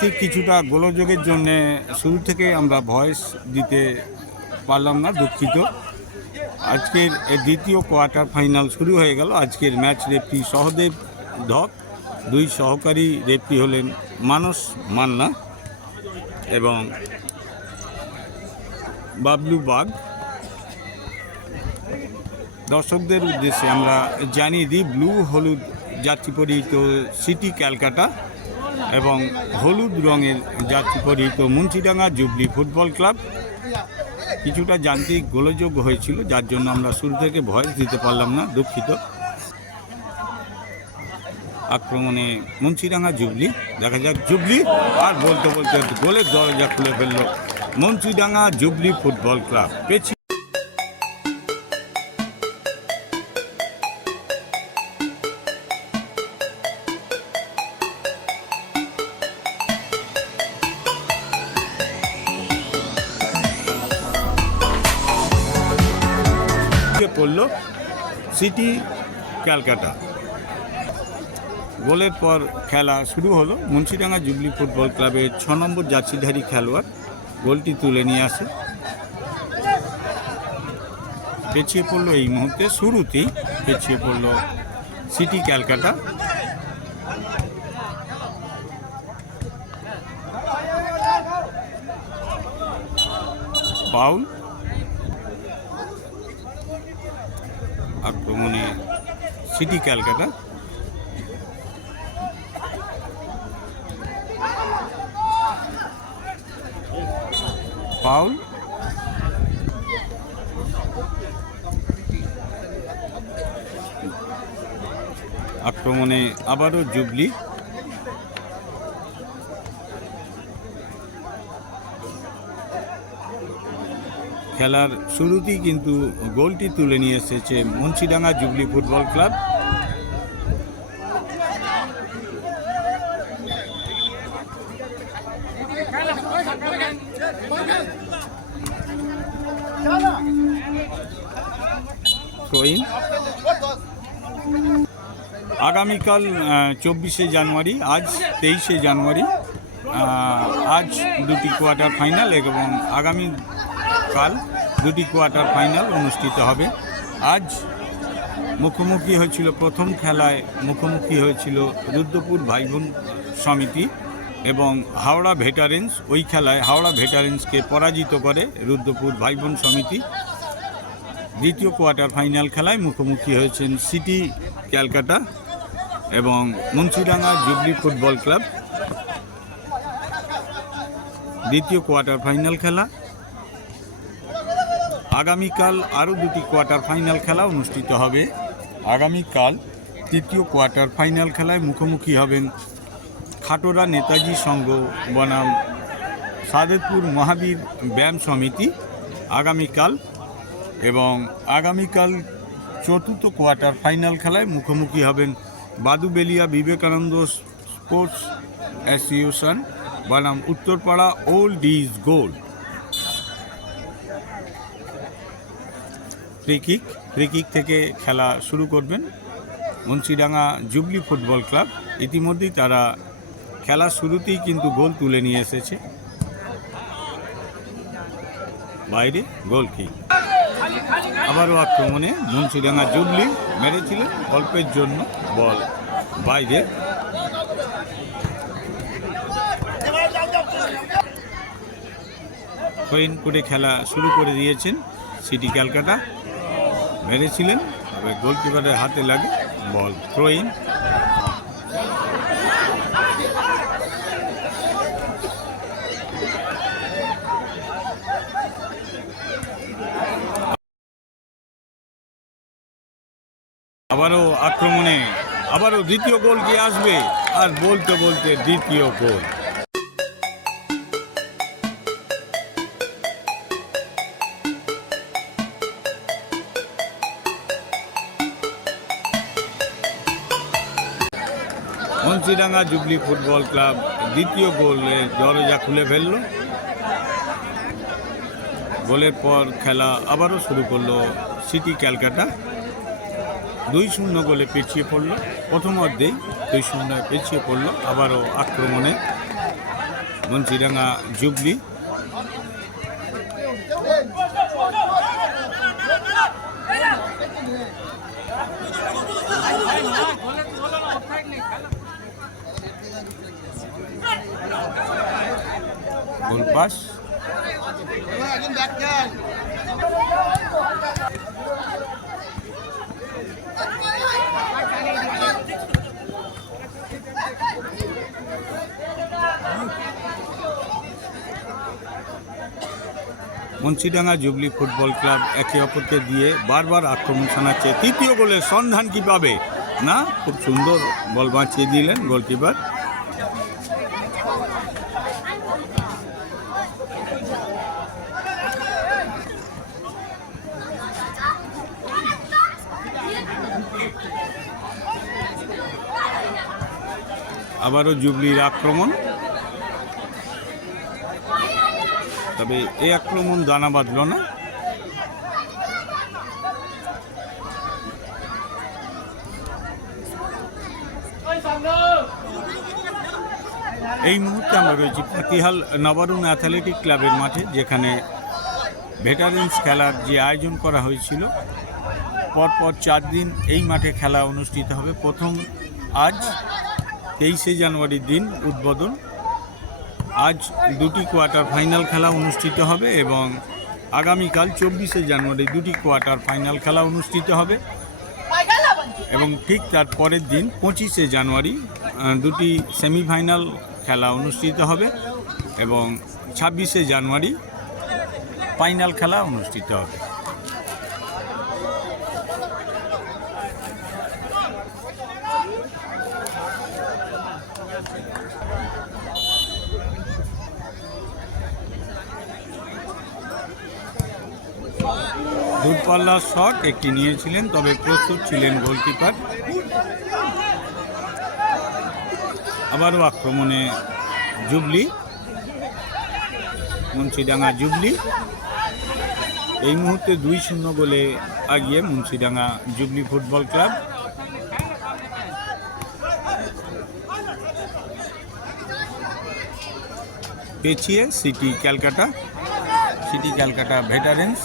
যান্ত্রিক কিছুটা গোলযোগের জন্য শুরু থেকে আমরা ভয়েস দিতে পারলাম না, দুঃখিত। আজকের দ্বিতীয় কোয়ার্টার ফাইনাল শুরু হয়ে গেল। আজকের ম্যাচ রেফরি সহদেব ধক, দুই সহকারী রেফরি হলেন মানস মান্না এবং বাবলু বাগ। দর্শকদের উদ্দেশ্যে আমরা জানিয়ে দিই, ব্লু হলুদ যাত্রী পরিহিত সিটি ক্যালকাটা। এবং হলুদ রঙের যাত্রী পরিহিত মুন্সিডাঙ্গা জুবলি ফুটবল ক্লাব। কিছুটা যান্ত্রিক গোলযোগ হয়েছিল, যার জন্য আমরা শুরু থেকে ভয়েস দিতে পারলাম না, দুঃখিত। আক্রমণে মুন্সিডাঙ্গা জুবলি, দেখা যাক, জুবলি, আর বলতে বলতে গোলের দরজা খুলে ফেলল মুন্সিডাঙ্গা জুবলি ফুটবল ক্লাব। পেছি পড়ল সিটি ক্যালকাটা। গোলের পর খেলা শুরু হলো। মুন্সিডাঙ্গা জুবলি ফুটবল ক্লাবের ছ নম্বর জার্সিধারী খেলোয়াড় গোলটি তুলে নিয়ে আসে। পেছিয়ে পড়ল এই মুহূর্তে শুরুতেই পেছিয়ে পড়ল সিটি ক্যালকাটা। পাউল আক্রমণে সিটি ক্যালকাটা। পাউল। আক্রমণে আবারও জুবলি। খেলার শুরুতেই কিন্তু গোলটি তুলে নিয়ে এসেছে মুন্সিডাঙ্গা জুবলি ফুটবল ক্লাব। আগামীকাল চব্বিশে জানুয়ারি, আজ তেইশে জানুয়ারি আজ দুটি কোয়ার্টার ফাইনাল এবং আগামী কাল দুটি কোয়ার্টার ফাইনাল অনুষ্ঠিত হবে। আজ মুখোমুখি হয়েছিল প্রথম খেলায়, মুখোমুখি হয়েছিল রুদ্রপুর ভাইবোন সমিতি এবং হাওড়া ভেটারেন্স। ওই খেলায় হাওড়া ভেটারেন্সকে পরাজিত করে রুদ্রপুর ভাইবোন সমিতি দ্বিতীয় কোয়ার্টার ফাইনাল খেলায় মুখোমুখি হয়েছেন সিটি, ক্যালকাটা এবং মুন্সিডাঙ্গা জুবলি ফুটবল ক্লাব। দ্বিতীয় কোয়ার্টার ফাইনাল খেলা। আগামীকাল আরও দুটি কোয়ার্টার ফাইনাল খেলা অনুষ্ঠিত হবে। আগামীকাল তৃতীয় কোয়ার্টার ফাইনাল খেলায় মুখোমুখি হবেন খাটোরা নেতাজি সংঘ বনাম সাদেতপুর মহাবীর ব্যায়াম সমিতি। আগামীকাল এবং আগামীকাল চতুর্থ কোয়ার্টার ফাইনাল খেলায় মুখোমুখি হবেন বাদুবেলিয়া বিবেকানন্দ স্পোর্টস অ্যাসোসিয়েশন। বনাম Uttarpara old is gold. Free kick free kick থেকে খেলা শুরু করবেন মুন্সিডাঙ্গা জুবলি ফুটবল ক্লাব। ইতিমধ্যেই তারা খেলার শুরুতেই কিন্তু গোল তুলে নিয়ে এসেছে। বাইরে গোল কিক। আবারও আক্রমণে মুন্সিডাঙ্গা জুবলি মেরেছিলেন অল্পের জন্য বল বাইরে। করে খেলা শুরু করে দিয়েছেন সিটি ক্যালকাটা। মেরেছিলেন, তবে গোলকিপারের হাতে লাগে বল। থ্রোইন আবারও আক্রমণে, আবারও দ্বিতীয় গোল কি আসবে, আর বলতে বলতে দ্বিতীয় goal. Munshidanga Jubilee football club দ্বিতীয় গোলের দরজা খুলে ফেলল। গোলের পর খেলা আবারও শুরু করল সিটি ক্যালকাটা। দুই শূন্য গোলে পিছিয়ে পড়ল। প্রথম অর্ধেই দুই শূন্য পিছিয়ে পড়ল। আবারও আক্রমণে Munshidanga Jubilee. Goal pass. Munshidanga Jubilee football club একে অপরকে দিয়ে বারবার আক্রমণ শোনাচ্ছে। তৃতীয় গোলের সন্ধান কি পাবে? না, খুব সুন্দর বল বাঁচিয়ে দিলেন গোলকিপার। আবারও জুবলির আক্রমণ। তবে এই আক্রমণ দানা বাঁধল না। এই মুহূর্তে আমরা রয়েছি পাতিহাল নবারুণ অ্যাথলেটিক ক্লাবের মাঠে, যেখানে ভেটারেন্স খেলার যে আয়োজন করা হয়েছিল, পরপর চার দিন এই মাঠে খেলা অনুষ্ঠিত হবে। প্রথম আজ তেইশে জানুয়ারির দিন উদ্বোধন। আজ দুটি কোয়ার্টার ফাইনাল খেলা অনুষ্ঠিত হবে এবং আগামীকাল চব্বিশে জানুয়ারি দুটি কোয়ার্টার ফাইনাল খেলা অনুষ্ঠিত হবে। এবং ঠিক তার পরের দিন পঁচিশে জানুয়ারি দুটি সেমিফাইনাল খেলা অনুষ্ঠিত হবে এবং ছাব্বিশে জানুয়ারি ফাইনাল খেলা অনুষ্ঠিত হবে। দূরপাল্লার শট একটি নিয়েছিলেন, তবে প্রস্তুত ছিলেন গোলকিপার। আবারও আক্রমণে জুবলি, মুন্সিডাঙ্গা জুবলি। এই মুহূর্তে দুই শূন্য গোলে আগিয়ে Munshidanga jubilee football club. পেছিয়ে City Calcutta City Calcutta veterans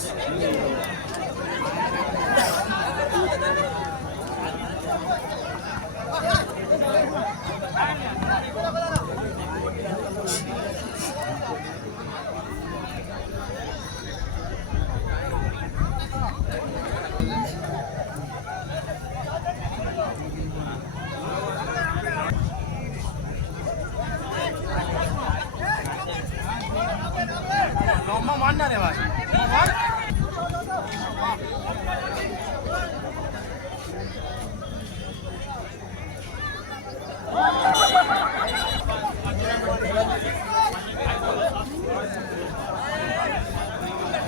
লম্বা মান না রে ভাই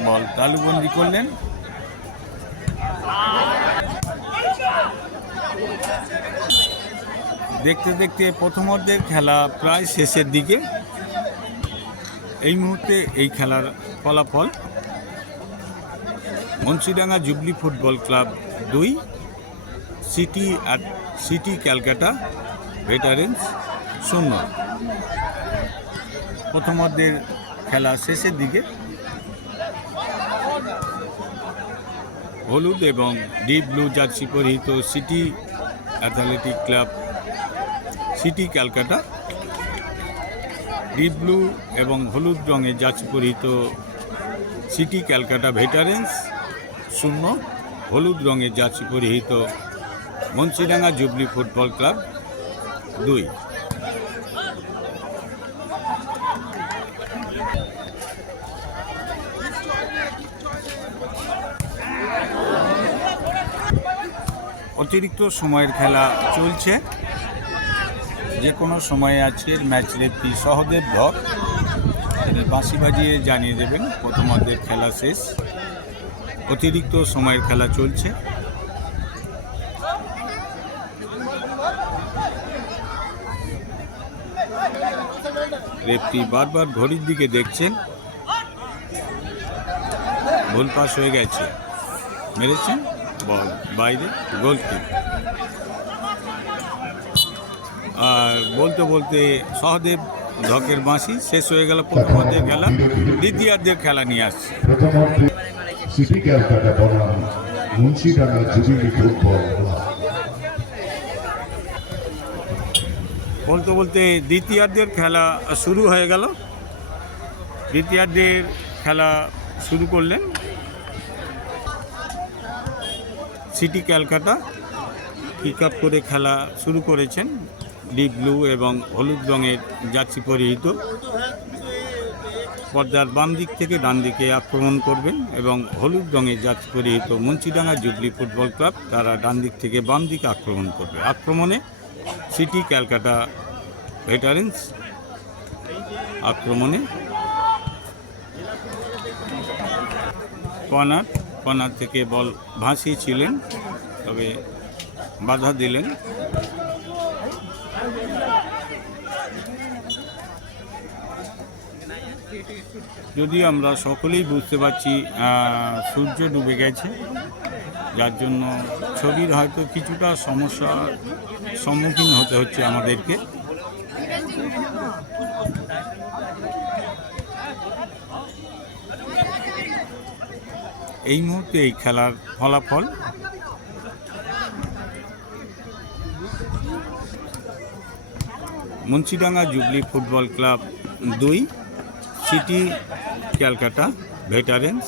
বল তালুবন্দি করলেন? দেখতে দেখতে প্রথমার্ধের খেলা প্রায় শেষের দিকে। এই মুহূর্তে এই খেলার ফলাফল মুন্সিডাঙ্গা জুবলি ফুটবল ক্লাব দুই, সিটি আর সিটি ক্যালকাটা ভেটারেন্স শূন্য। প্রথমার্ধের খেলা শেষের দিকে হলুদ এবং ডিপ ব্লু জার্সি পরিহিত City athletic club City Calcutta. Deep blue এবং হলুদ রঙের জার্সি পরিহিত সিটি ক্যালকাটা ভেটারেন্স শূন্য, হলুদ রঙের জার্সি পরিহিত মুন্সিডাঙ্গা জুবলি ফুটবল ক্লাব দুই। অতিরিক্ত সময়ের খেলা চলছে। যে কোনো সময়ে আজকের ম্যাচ রেফরি সহদেব ধর বাঁশি বাজিয়ে জানিয়ে দেবেন প্রথমার্ধের খেলা শেষ। অতিরিক্ত সময়ের খেলা চলছে। রেফটি বারবার ঘড়ির দিকে দেখছেন। ভুল পাস হয়ে গেছে। মেরেছেন? বল বাইরে গোল কিক আর বলতে বলতে সহদেব ধকের বাঁশি শেষ হয়ে গেল প্রথমার্ধের খেলা। দ্বিতীয়ার্ধের খেলা নিয়ে আসছে। বলতে বলতে দ্বিতীয়ার্ধের খেলা শুরু হয়ে গেল। দ্বিতীয়ার্ধের খেলা শুরু করলেন। সিটি ক্যালকাটা পিক আপ করে খেলা শুরু করেছেন। ডিপ ব্লু এবং হলুদ রঙের জার্সি পরিহিত। পর্দার বাম দিক থেকে ডান দিকে আক্রমণ করবেন এবং হলুদ রঙের জার্সি পরিহিত মুন্সিডাঙ্গা জুবলি ফুটবল ক্লাব, তারা ডান দিক থেকে বাম দিকে আক্রমণ করবে। আক্রমণে সিটি ক্যালকাটা ভেটারেন্স আক্রমণে। কর্নার কর্নার থেকে বল ভাসিয়েছিলেন, তবে বাধা দিলেন। যদিও আমরা সকলেই বুঝতে পারছি সূর্য ডুবে গেছে, যার জন্য ছবির হয়তো কিছুটা সমস্যার সম্মুখীন হতে হচ্ছে আমাদেরকে। এই মুহূর্তে এই খেলার ফলাফল? মুন্সিডাঙ্গা জুবলি ফুটবল ক্লাব দুই, সিটি ক্যালকাটা ভেটারেন্স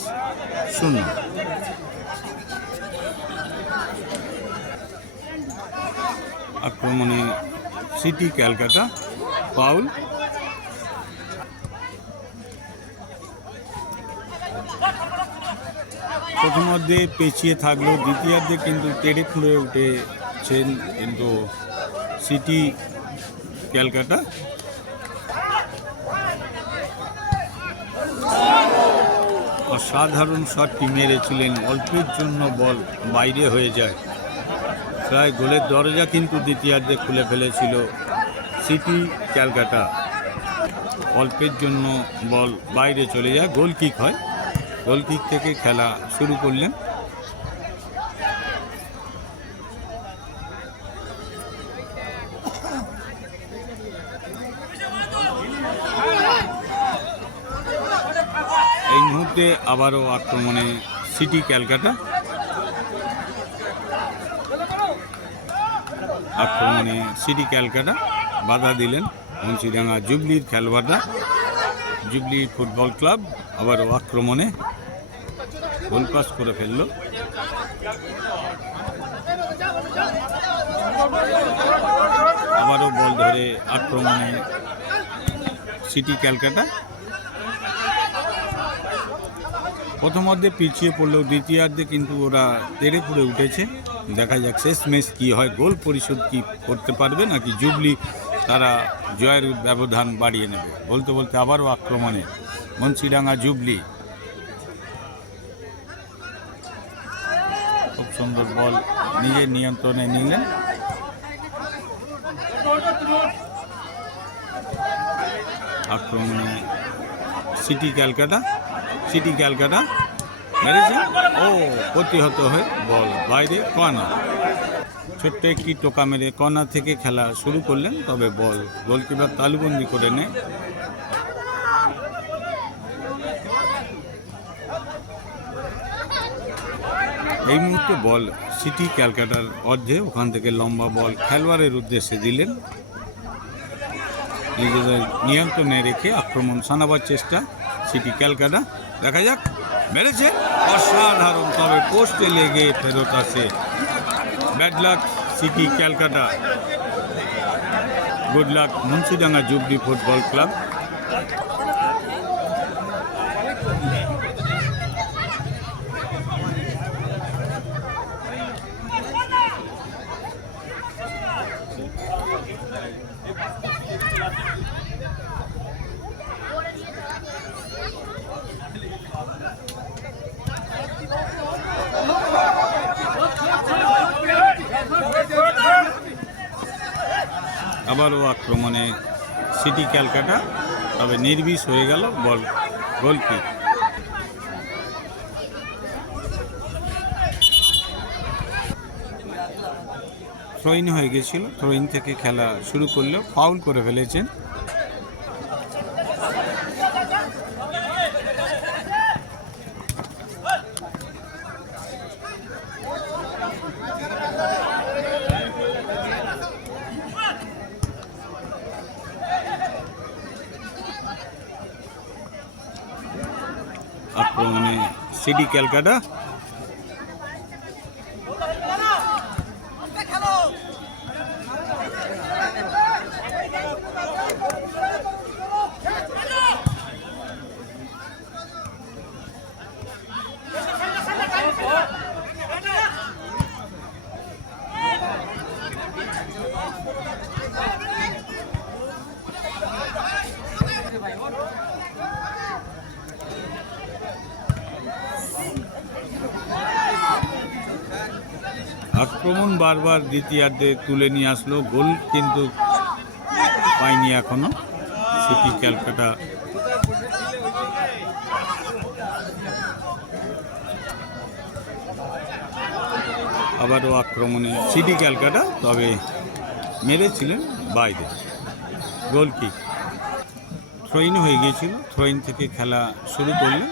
শূন্য। আক্রমণে সিটি ক্যালকাটা, পাউল প্রথমার্ধে পেছিয়ে থাকলেও দ্বিতীয়ার্ধে কিন্তু তেড়ে ফুঁড়ে উঠেছেন কিন্তু সিটি ক্যালকাটা। অসাধারণ শটটি মেরেছিলেন, অল্পের জন্য বল বাইরে হয়ে যায়। প্রায় গোলের দরজা কিন্তু দ্বিতীয়ার্ধে খুলে ফেলেছিল সিটি ক্যালকাটা। অল্পের জন্য বল বাইরে চলে যায় গোল কিক হয়। গোল কিক থেকে খেলা শুরু করলেন। এই মুহূর্তে আবারও আক্রমণে সিটি ক্যালকাটা। আক্রমণে সিটি ক্যালকাটা বাধা দিলেন মুন্সিডাঙ্গা জুবলির খেলোয়াড়রা। জুবলি ফুটবল ক্লাব আবারও আক্রমণে গোল করে ফেলল। আবারও বল ধরে আক্রমণে সিটি ক্যালকাটা। প্রথমার্ধে পিছিয়ে পড়লেও দ্বিতীয়ার্ধে কিন্তু ওরা তেড়ে পুড়ে উঠেছে। দেখা যাক শেষ ম্যাচ কী হয়, গোল পরিশোধ কি করতে পারবে নাকি জুবলি তারা জয়ের ব্যবধান বাড়িয়ে নেবে। বলতে বলতে আবারও আক্রমণে মুন্সিডাঙ্গা জুবলি। সুন্দর বল নিজের নিয়ন্ত্রণে নিলেন। আক্রমণে সিটি ক্যালকাটা সিটি ক্যালকাটা মেরেছে ও, প্রতিহত হয়ে বল বাইরে কর্নার। ছোট্ট একটি টোকা মেরে কর্নার থেকে খেলা শুরু করলেন, তবে বল গোলকিপার তালুবন্দি করে নেয়। এই মুহূর্তে বল সিটি, ক্যালকাটার অর্ধে, ওখান থেকে লম্বা বল খেলোয়াড়ের উদ্দেশ্যে দিলেন। নিজেদের নিয়ন্ত্রণে রেখে আক্রমণ সানাবার চেষ্টা সিটি, ক্যালকাটা। দেখা যাক, মেরেছে। অসাধারণ, তবে পোস্টে লেগে ফেরত আসে bad luck City, Calcutta. Good luck Munshidanga Jubilee football club. আবারও আক্রমণে সিটি ক্যালকাটা তবে নির্বিষ হয়ে গেল বল গোলকিক। থ্রোইন হয়ে গেছিল। থ্রোইন থেকে খেলা শুরু করলেও ফাউল করে ফেলেছেন। আক্রমণে সিডি ক্যালকাটা আক্রমণ বারবার দ্বিতীয়ার্ধে তুলে নিয়ে আসলো, গোল কিন্তু পায়নি এখনও। সিটি ক্যালকাটা আবারও আক্রমণে সিটি ক্যালকাটা, তবে মেরেছিলেন বাইরে। গোল কিক থ্রোইন হয়ে গিয়েছিল, থ্রোইন থেকে খেলা শুরু করলেন।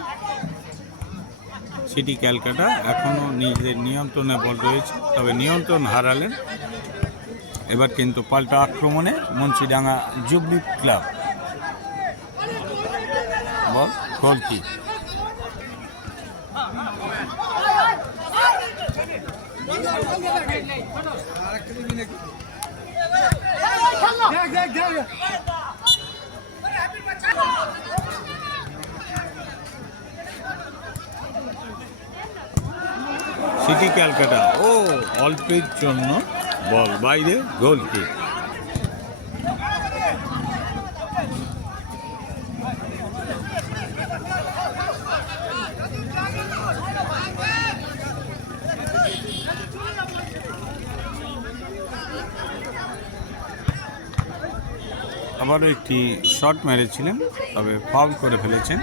সিটি ক্যালকাটা এখনও নিজেদের নিয়ন্ত্রণে বল রয়েছে। তবে নিয়ন্ত্রণ হারালেন। এবার কিন্তু পাল্টা আক্রমণে Munshidanga Jubilee club. Ball City Calcutta. ও, অল্পের জন্য বল। বাইরে গোল কিক। আবারও একটি শট মেরেছিলেন, তবে ফাউল করে ফেলেছেন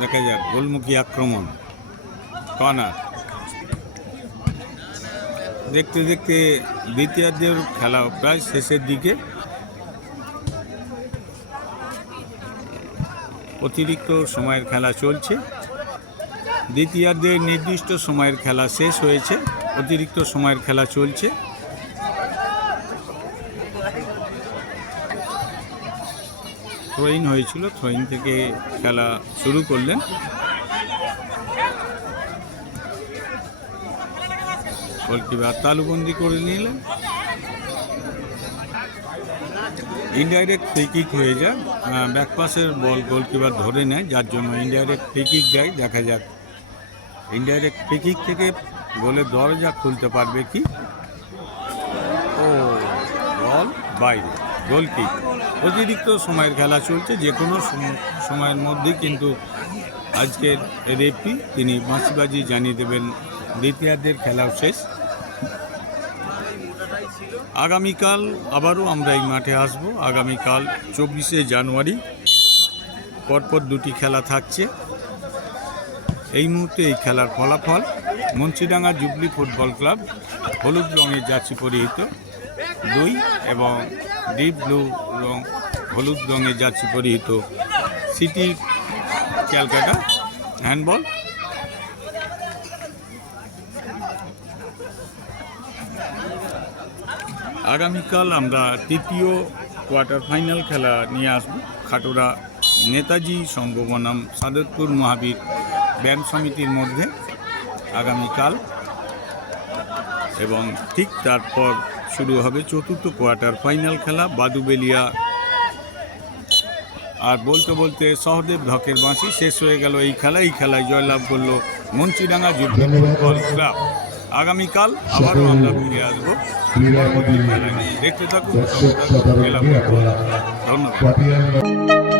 দেখা যাক আক্রমণ। কর্নার। দেখতে দেখতে দ্বিতীয়ার্ধের খেলা প্রায় শেষের দিকে। অতিরিক্ত সময়ের খেলা চলছে। দ্বিতীয়ার্ধের নির্দিষ্ট সময়ের খেলা শেষ হয়েছে। অতিরিক্ত সময়ের খেলা চলছে। থ্রোইন হয়েছিল। থ্রোইন থেকে খেলা শুরু করলেন। গোলকিপার তালুবন্দি করে নিলেন ইনডাইরেক্ট ফ্রি কিক হয়ে যায় ব্যাকপাসের বল গোলকিপার ধরে নেয়, যার জন্য ইনডাইরেক্ট ফ্রি কিক দেয়, দেখা যাক। ইনডাইরেক্ট ফ্রি কিক থেকে গোলের দরজা খুলতে পারবে কি? ও বল বাইরে গোল কিক অতিরিক্ত সময়ের খেলা চলছে, যে কোনো সম- সময়ের মধ্যে কিন্তু আজকের রেপি তিনি বাঁশিবাজি জানিয়ে দেবেন, দ্বিতীয়ার্ধের খেলাও শেষ। আগামীকাল আবারও আমরা এই মাঠে আসব। আগামীকাল চব্বিশে জানুয়ারি পরপর দুটি খেলা থাকছে। এই মুহূর্তে এই খেলার ফলাফল, মুন্সিডাঙ্গা জুবলি ফুটবল ক্লাব হলুদ রঙের জার্সি পরিহিত, দুই এবং ডিপ ব্লু রং হলুদ রঙের জার্সি পরিহিত। সিটি ক্যালকাটা হ্যান্ডবল আগামীকাল আমরা তৃতীয় কোয়ার্টার ফাইনাল খেলা নিয়ে আসব। খাটোরা নেতাজি সংঘ বনাম সাদতপুর মহাবীর ব্যায়াম সমিতির মধ্যে আগামীকাল এবং ঠিক তারপর শুরু হবে চতুর্থ কোয়ার্টার ফাইনাল খেলা বাদুবেলিয়া। আর বলতে বলতে সহদেব ধকের বাঁশি শেষ হয়ে গেল এই খেলা। এই খেলায় জয়লাভ করল মুন্সিডাঙ্গা যুদ্ধ ফুটবল ক্লাব আগামীকাল আবারও আমরা ঘুরে আসব। দেখতে থাকুন ধন্যবাদ